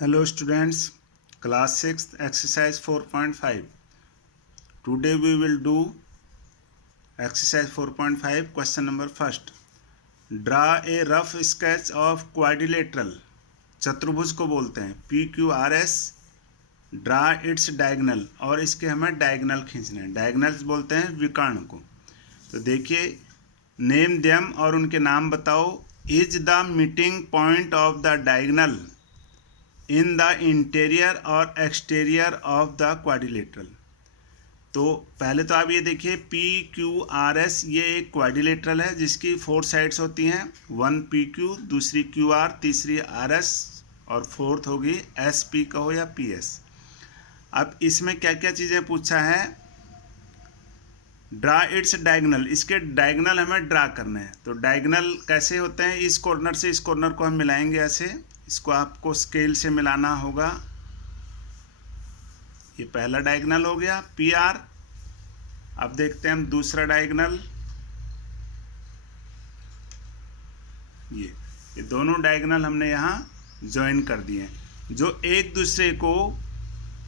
Hello students, class 6 exercise 4.5. Today we will do exercise 4.5 question number first. Draw a rough sketch of quadrilateral. चतुर्भुज को बोलते हैं PQRS. Draw it's diagonal और इसके हमें diagonal खींचने हैं. डायगनल्स बोलते हैं विकर्ण को. तो देखिए नेम देम और उनके नाम बताओ. Is the meeting point of the diagonal in the interior और एक्सटीरियर ऑफ द क्वाड्रिलेटरल. तो पहले तो आप ये देखिए PQRS ये एक क्वाड्रिलेटरल है जिसकी 4 साइड्स होती हैं. वन PQ, दूसरी QR, तीसरी RS और फोर्थ होगी SP कहो या PS. अब इसमें क्या क्या चीज़ें पूछा है. ड्रा इट्स डायगनल, इसके डायगनल हमें ड्रा करने हैं. तो डायगनल कैसे होते हैं, इस कॉर्नर से इस कॉर्नर को हम मिलाएंगे ऐसे. इसको आपको स्केल से मिलाना होगा. ये पहला डायगनल हो गया PR. अब देखते हैं हम दूसरा डायगनल. ये दोनों डायगनल हमने यहाँ ज्वाइन कर दिए जो एक दूसरे को,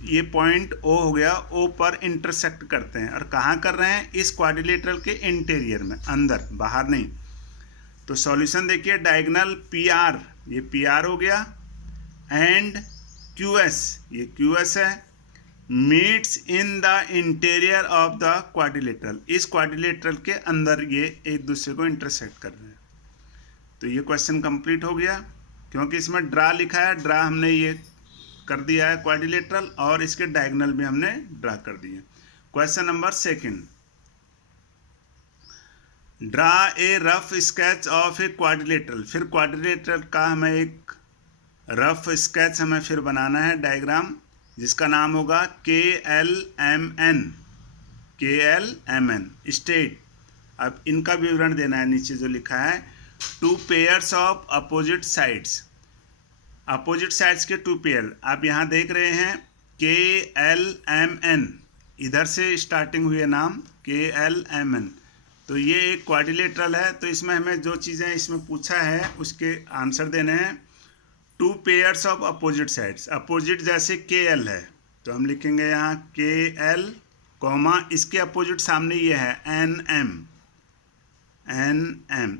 ये पॉइंट O हो गया, O पर इंटरसेक्ट करते हैं. और कहाँ कर रहे हैं, इस क्वाड्रिलेटरल के इंटीरियर में, अंदर, बाहर नहीं. तो सॉल्यूशन देखिए डायगनल PR, ये PR हो गया, एंड QS, ये QS है, meets in the interior of the quadrilateral, इस क्वाड्रिलेटरल के अंदर ये एक दूसरे को इंटरसेक्ट कर रहे हैं. तो ये क्वेश्चन कंप्लीट हो गया क्योंकि इसमें ड्रा लिखा है. ड्रा हमने ये कर दिया है क्वाड्रिलेटरल और इसके डायगनल भी हमने ड्रा कर दिए. Question number second. Draw a rough sketch of a quadrilateral. फिर क्वाड्रिलेटरल का हमें एक रफ स्केच हमें फिर बनाना है, डायग्राम, जिसका नाम होगा KLMN. स्टेट. अब इनका विवरण देना है. नीचे जो लिखा है, 2 pairs of opposite sides. Opposite sides के 2 पेयर आप यहाँ देख रहे हैं. KLMN, इधर से स्टार्टिंग हुई है नाम KLMN. तो ये एक क्वाड्रिलेटरल है. तो इसमें हमें जो चीज़ें इसमें पूछा है उसके आंसर देने हैं. 2 pairs of opposite sides. Opposite जैसे KL है तो हम लिखेंगे यहाँ KL, कॉमा, इसके अपोजिट सामने ये है NM.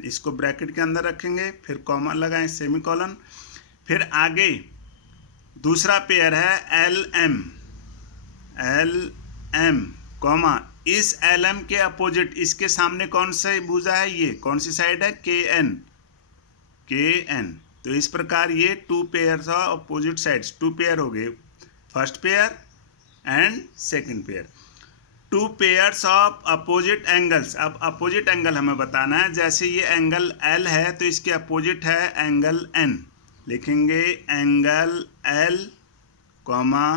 इसको ब्रैकेट के अंदर रखेंगे, फिर कॉमा लगाएं, सेमीकोलन. फिर आगे दूसरा पेयर है LM, कॉमा, इस LM के अपोजिट, इसके सामने कौन सा भुजा है, ये कौन सी साइड है, KN. तो इस प्रकार ये 2 pairs of opposite sides, 2 pair हो गए, first pair and second pair. 2 pairs of opposite angles. अब अपोजिट एंगल हमें बताना है. जैसे ये एंगल L है तो इसके अपोजिट है एंगल N. लिखेंगे angle L, comma,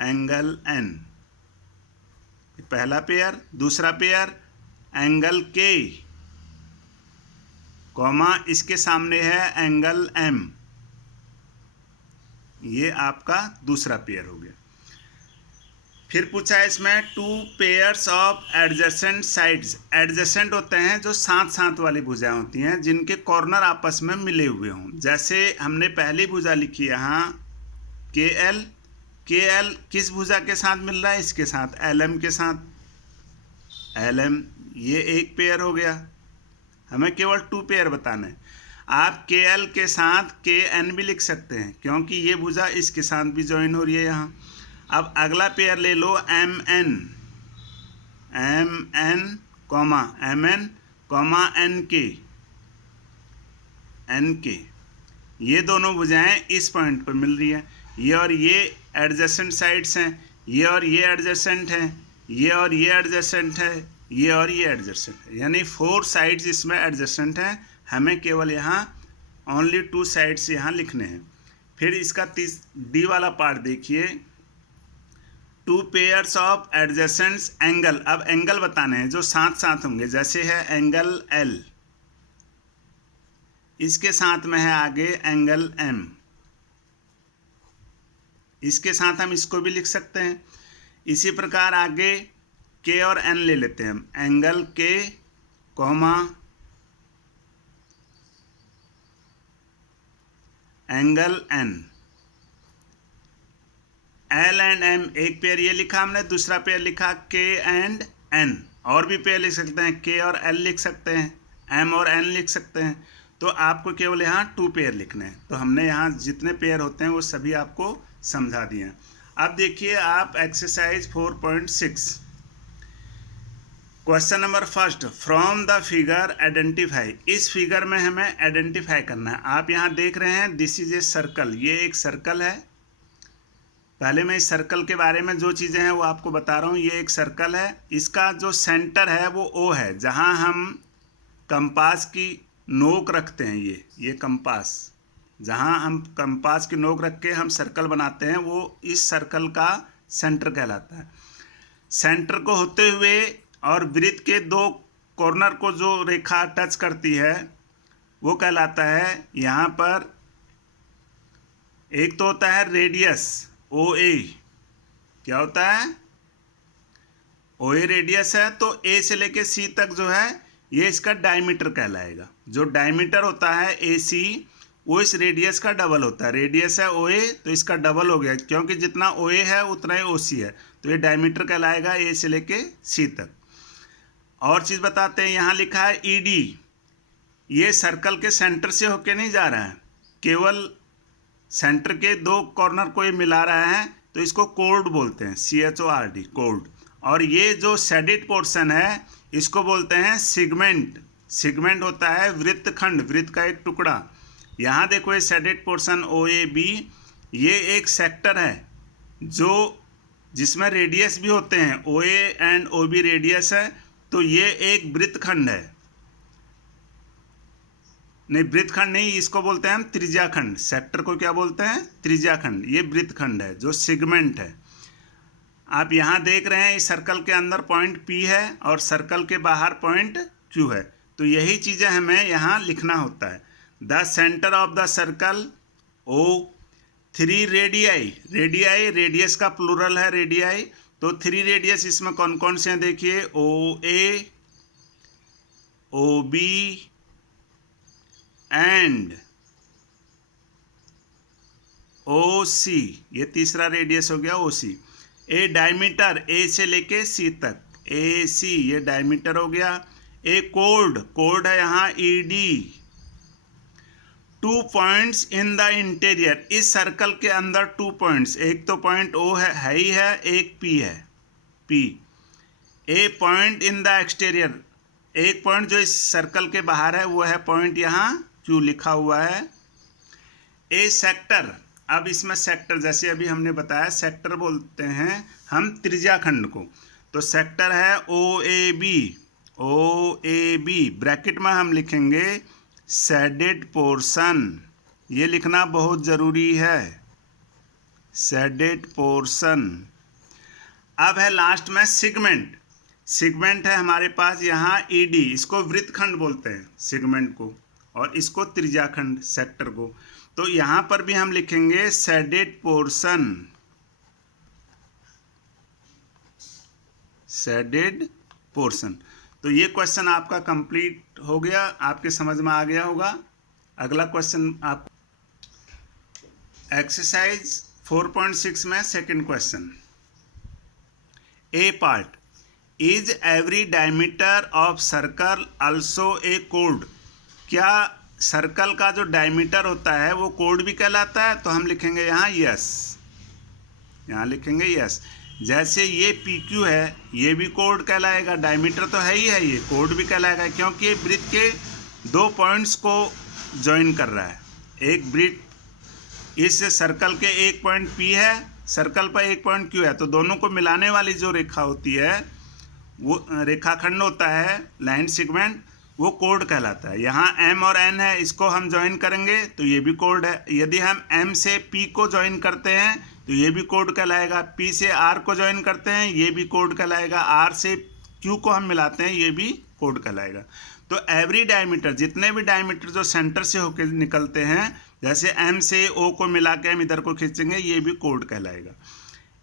angle N, पहला पेयर. दूसरा पेयर एंगल K, कॉमा, इसके सामने है एंगल M. ये आपका दूसरा पेयर हो गया. फिर पूछा है इसमें 2 pairs of adjacent sides. Adjacent होते हैं जो साथ साथ वाली भुजाएं होती हैं जिनके कॉर्नर आपस में मिले हुए हों. जैसे हमने पहली भुजा लिखी यहाँ KL किस भुजा के साथ मिल रहा है, इसके साथ, LM के साथ. LM ये एक पेयर हो गया. हमें केवल 2 पेयर बताना है. आप KL के साथ KN भी लिख सकते हैं क्योंकि ये भुजा इसके साथ भी ज्वाइन हो रही है यहाँ. अब अगला पेयर ले लो MN, कॉमा, NK. ये दोनों भुजाएं इस पॉइंट पर मिल रही हैं. ये और ये एडजेसेंट साइड्स हैं. ये और ये एडजेसेंट हैं. ये और ये एडजेसेंट है. ये और ये एडजेसेंट है. यानी 4 साइड्स इसमें एडजेसेंट हैं. हमें केवल यहाँ ओनली 2 साइड्स यहाँ लिखने हैं. फिर इसका D वाला पार्ट देखिए. 2 पेयर्स ऑफ एडजेसेंट एंगल. अब एंगल बताने हैं जो साथ साथ होंगे. जैसे है एंगल L, इसके साथ में है आगे एंगल M. इसके साथ हम इसको भी लिख सकते हैं. इसी प्रकार आगे K और N ले लेते हैं हम. Angle K, comma, angle N. L and M, एक पेयर ये लिखा हमने, दूसरा पेयर लिखा के एंड एन, और भी पेयर लिख सकते हैं, के और एल लिख सकते हैं, एम और एन लिख सकते हैं। तो आपको केवल यहाँ 2 पेयर लिखने हैं। तो हमने यहाँ जितने पेयर होते हैं वो सभी आपको समझा दिए हैं। अब देखिए आप exercise 4.6, question number first, from the figure identify. इस फिगर में हमें आइडेंटिफाई करना है। आप यहाँ देख रहे हैं दिस इज ए सर्कल, ये एक सर्कल है। पहले मैं इस सर्कल के बारे में जो चीज़ें हैं वो आपको बता रहा हूँ। ये एक सर्कल है, इसका जो सेंटर है वो ओ है, जहाँ हम कंपास की नोक रखते हैं। ये कंपास, जहाँ हम कंपास की नोक रख के हम सर्कल बनाते हैं, वो इस सर्कल का सेंटर कहलाता है। सेंटर को होते हुए और वृत्त के 2 कॉर्नर को जो रेखा टच करती है वो कहलाता है, यहाँ पर एक तो होता है रेडियस ओ ए। क्या होता है? ओ ए रेडियस है। तो ए से लेके सी तक जो है ये इसका डायमीटर कहलाएगा। जो डायमीटर होता है ए सी वो इस रेडियस का डबल होता है। रेडियस है ओ ए तो इसका डबल हो गया, क्योंकि जितना ओ ए है उतना ही ओ सी है, तो ये डायमीटर कहलाएगा ए से लेके सी तक। और चीज़ बताते हैं, यहाँ लिखा है ई डी, ये सर्कल के सेंटर से होके नहीं जा रहा है, केवल सेंटर के 2 कॉर्नर को ये मिला रहा है, तो इसको कोर्ड बोलते हैं, CHORD, कोर्ड। और ये जो शेडेड पोर्शन है इसको बोलते हैं सिगमेंट। सिगमेंट होता है वृत्तखंड, वृत्त का एक टुकड़ा। यहाँ देखो ये शेडेड पोर्शन OAB, ये एक सेक्टर है जो जिसमें रेडियस भी होते हैं, OA एंड OB रेडियस है, तो ये एक वृत्तखंड है। नहीं, वृत्तखंड नहीं, इसको बोलते हैं हम त्रिज्याखंड। सेक्टर को क्या बोलते हैं? त्रिज्याखंड। ये वृत्तखंड है जो सेगमेंट है। आप यहाँ देख रहे हैं इस सर्कल के अंदर पॉइंट P है और सर्कल के बाहर पॉइंट Q है। तो यही चीज़ें हमें यहाँ लिखना होता है। The centre of the circle O, 3 radii, radii radius का प्लूरल है रेडियाई, तो 3 रेडियस इसमें कौन कौन से हैं देखिए, OA, OB एंड OC, ये तीसरा रेडियस हो गया OC। ए डायमीटर ए से लेके सी तक, AC ये डायमीटर हो गया। ए कोड, कोड है यहाँ ED। 2 points in the interior, इस सर्कल के अंदर 2 पॉइंट्स, एक तो पॉइंट O है ही है, एक P है P। A point in the exterior, एक पॉइंट जो इस सर्कल के बाहर है वो है पॉइंट यहाँ Q लिखा हुआ है। ए सेक्टर, अब इसमें सेक्टर जैसे अभी हमने बताया सेक्टर बोलते हैं हम त्रिज्याखंड को, तो सेक्टर है OAB। OAB ब्रैकेट में हम लिखेंगे शेडेड पोर्शन, ये लिखना बहुत ज़रूरी है, शेडेड पोर्शन। अब है लास्ट में सिगमेंट। सिगमेंट है हमारे पास यहाँ ED, इसको वृत्तखंड बोलते हैं सिगमेंट को, और इसको त्रिज्याखंड सेक्टर को। तो यहाँ पर भी हम लिखेंगे शेडेड पोर्शन, शेडेड पोर्शन। तो ये क्वेश्चन आपका कंप्लीट हो गया, आपके समझ में आ गया होगा। अगला क्वेश्चन आप एक्सरसाइज 4.6 में second question, A part, is every diameter of circle also a code. क्या सर्कल का जो डायमीटर होता है वो कोड भी कहलाता है? तो हम लिखेंगे यहाँ यस, यहाँ लिखेंगे यस। जैसे ये PQ है, ये भी कोड कहलाएगा, डायमीटर तो है ही है, ये कोड भी कहलाएगा, क्योंकि ये वृत्त के 2 पॉइंट्स को ज्वाइन कर रहा है। एक वृत्त, इस सर्कल के एक पॉइंट P है, सर्कल पर एक पॉइंट Q है, तो दोनों को मिलाने वाली जो रेखा होती है वो रेखाखंड होता है, लाइन सेगमेंट, वो कोड कहलाता है। यहाँ M और N है, इसको हम ज्वाइन करेंगे तो ये भी कोड है। यदि हम M से P को ज्वाइन करते हैं तो ये भी कोड कहलाएगा। P से R को ज्वाइन करते हैं ये भी कोड कहलाएगा। R से Q को हम मिलाते हैं ये भी कोड कहलाएगा। तो एवरी डायमीटर, जितने भी डायमीटर जो सेंटर से होकर निकलते हैं, जैसे M से O को मिला के हम इधर को खींचेंगे, ये भी कोड कहलाएगा।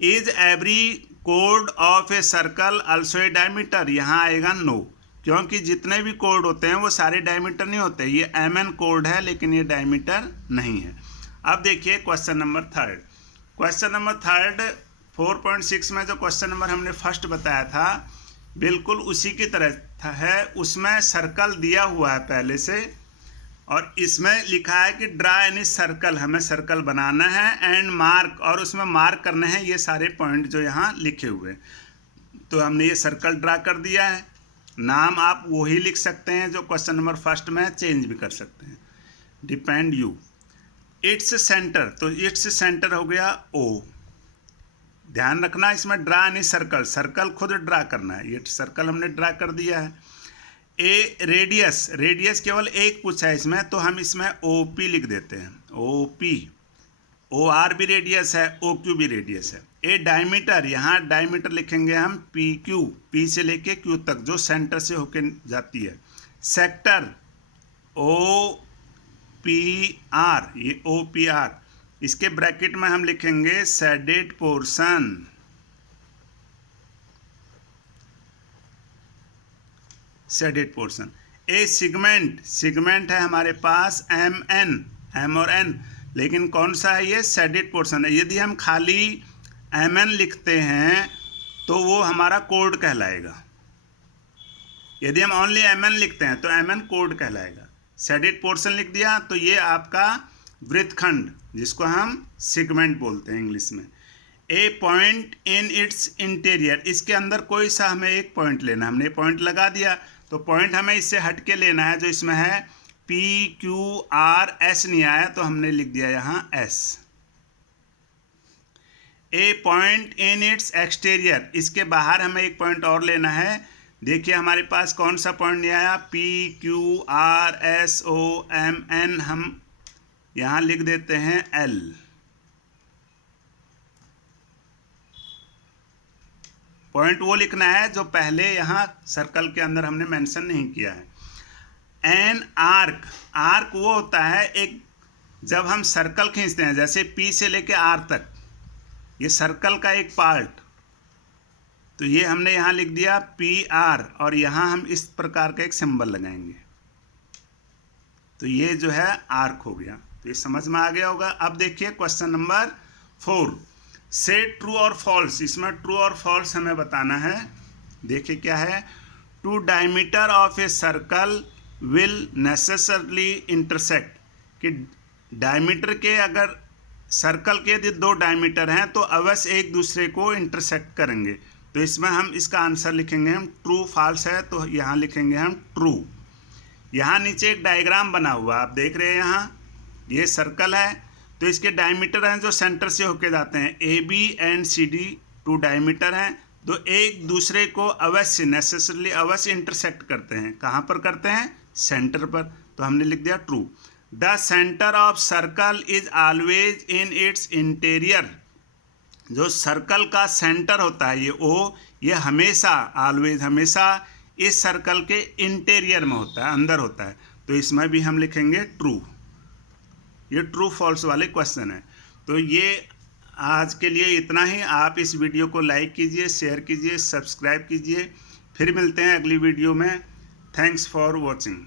Is every code of a circle also a diameter, यहाँ आएगा नो, क्योंकि जितने भी कोड होते हैं वो सारे डायमीटर नहीं होते। ये MN कोड है लेकिन ये डायमीटर नहीं है। अब देखिए question number 3, question number third 4.6 में जो क्वेश्चन नंबर हमने फर्स्ट बताया था बिल्कुल उसी की तरह है। उसमें सर्कल दिया हुआ है पहले से और इसमें लिखा है कि ड्रा एनी सर्कल, हमें सर्कल बनाना है एंड मार्क, और उसमें मार्क करने हैं ये सारे पॉइंट जो यहाँ लिखे हुए। तो हमने ये सर्कल ड्रा कर दिया है। नाम आप वही लिख सकते हैं जो क्वेश्चन नंबर फर्स्ट में, चेंज भी कर सकते हैं, डिपेंड यू। इट्स सेंटर, तो इट्स सेंटर हो गया ओ। ध्यान रखना इसमें ड्रा एनी सर्कल, सर्कल खुद ड्रा करना है। ये सर्कल हमने ड्रा कर दिया है। ए रेडियस, रेडियस केवल एक पूछा है इसमें, तो हम इसमें ओ पी लिख देते हैं, ओ पी। ओ आर भी रेडियस है, ओ क्यू भी रेडियस है। ए डायमीटर, यहाँ डायमीटर लिखेंगे हम पी क्यू, पी से लेके क्यू तक जो सेंटर से होके जाती है। सेक्टर ओ पी आर, ये ओ पी आर, इसके ब्रैकेट में हम लिखेंगे shaded portion. Shaded portion. A segment, segment है हमारे पास एम एन, एम और एन, लेकिन कौन सा है ये, शेडेड पोर्शन है। यदि हम खाली एम एन लिखते हैं तो वो हमारा कोड कहलाएगा। यदि हम ओनली एम एन लिखते हैं तो एम एन कोड कहलाएगा। शेडेड पोर्शन लिख दिया तो ये आपका वृत्तखंड, जिसको हम सिगमेंट बोलते हैं इंग्लिश में। ए पॉइंट इन इट्स इंटीरियर, इसके अंदर कोई सा हमें एक पॉइंट लेना, हमने पॉइंट लगा दिया तो पॉइंट हमें इससे हट के लेना है जो इसमें है पी क्यू आर, एस नहीं आया तो हमने लिख दिया यहाँ S. A point in its exterior, इसके बाहर हमें एक पॉइंट और लेना है। देखिए हमारे पास कौन सा पॉइंट नहीं आया, P Q R S O M N, हम यहाँ लिख देते हैं एल। पॉइंट वो लिखना है जो पहले यहाँ सर्कल के अंदर हमने मेंशन नहीं किया है। एन आर्क, आर्क वो होता है एक, जब हम सर्कल खींचते हैं जैसे पी से लेके आर तक, ये सर्कल का एक पार्ट, तो ये हमने यहाँ लिख दिया पी आर और यहाँ हम इस प्रकार का एक सिंबल लगाएंगे तो ये जो है आर्क हो गया। तो ये समझ में आ गया होगा। अब देखिए क्वेश्चन नंबर 4, से ट्रू और फॉल्स, इसमें ट्रू और फॉल्स हमें बताना है। देखिए क्या है, two diameter of a circle will necessarily intersect, कि डायमीटर के अगर सर्कल के यदि 2 डायमीटर हैं तो अवश्य एक दूसरे को इंटरसेक्ट करेंगे। तो इसमें हम इसका आंसर लिखेंगे हम ट्रू, फॉल्स है तो यहाँ लिखेंगे हम ट्रू। यहाँ नीचे एक डायग्राम बना हुआ आप देख रहे हैं, यहाँ ये सर्कल है तो इसके डायमीटर हैं जो सेंटर से होके जाते हैं, A B and C D 2 diameter हैं, तो एक दूसरे को अवश्य नेसेसरली अवश्य इंटरसेक्ट करते हैं। कहाँ पर करते हैं, सेंटर पर, तो हमने लिख दिया true. The centre of circle is always in its interior, जो सर्कल का सेंटर होता है ये ओ, ये हमेशा ऑलवेज हमेशा इस सर्कल के इंटीरियर में होता है, अंदर होता है, तो इसमें भी हम लिखेंगे ट्रू। ये ट्रू फॉल्स वाले क्वेश्चन है। तो ये आज के लिए इतना ही। आप इस वीडियो को लाइक कीजिए, शेयर कीजिए, सब्सक्राइब कीजिए। फिर मिलते हैं अगली वीडियो में। Thanks for watching.